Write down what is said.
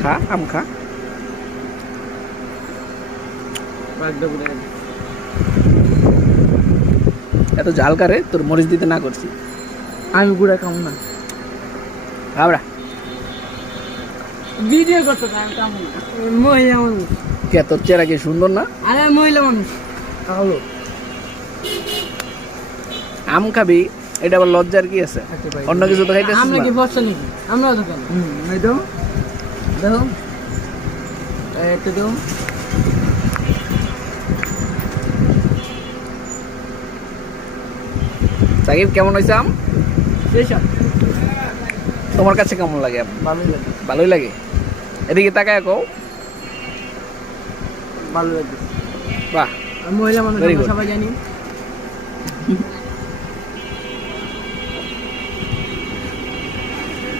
খা আম খা। এত ঝাল কারে তোর মরিচ দিতে না করছি। আমি গুড়া খাম না। খাবরা ভিডিও করতে আমি খাম না। মহিলা মানুষ। কে তোর চেহারা কি সুন্দর না? আরে মহিলা মানুষ। হলো আম খাবি এটা আবার লজ্জার কি আছে? অন্য কিছু তো খাইতেছিস আমরা না। কি বর্ষা নাকি? আমরা তো কেন? এই তো দেখো একটু তো সাকিব কেমন হয়েছে আম? সেসব তোমার কাছে কেমন লাগে আম? ভালোই লাগে। ভালোই লাগে। এদিকে তাকায় কও। ভালো লাগে। বাহ, আর মহিলা মানুষ Very আমরা good. সবাই জানি।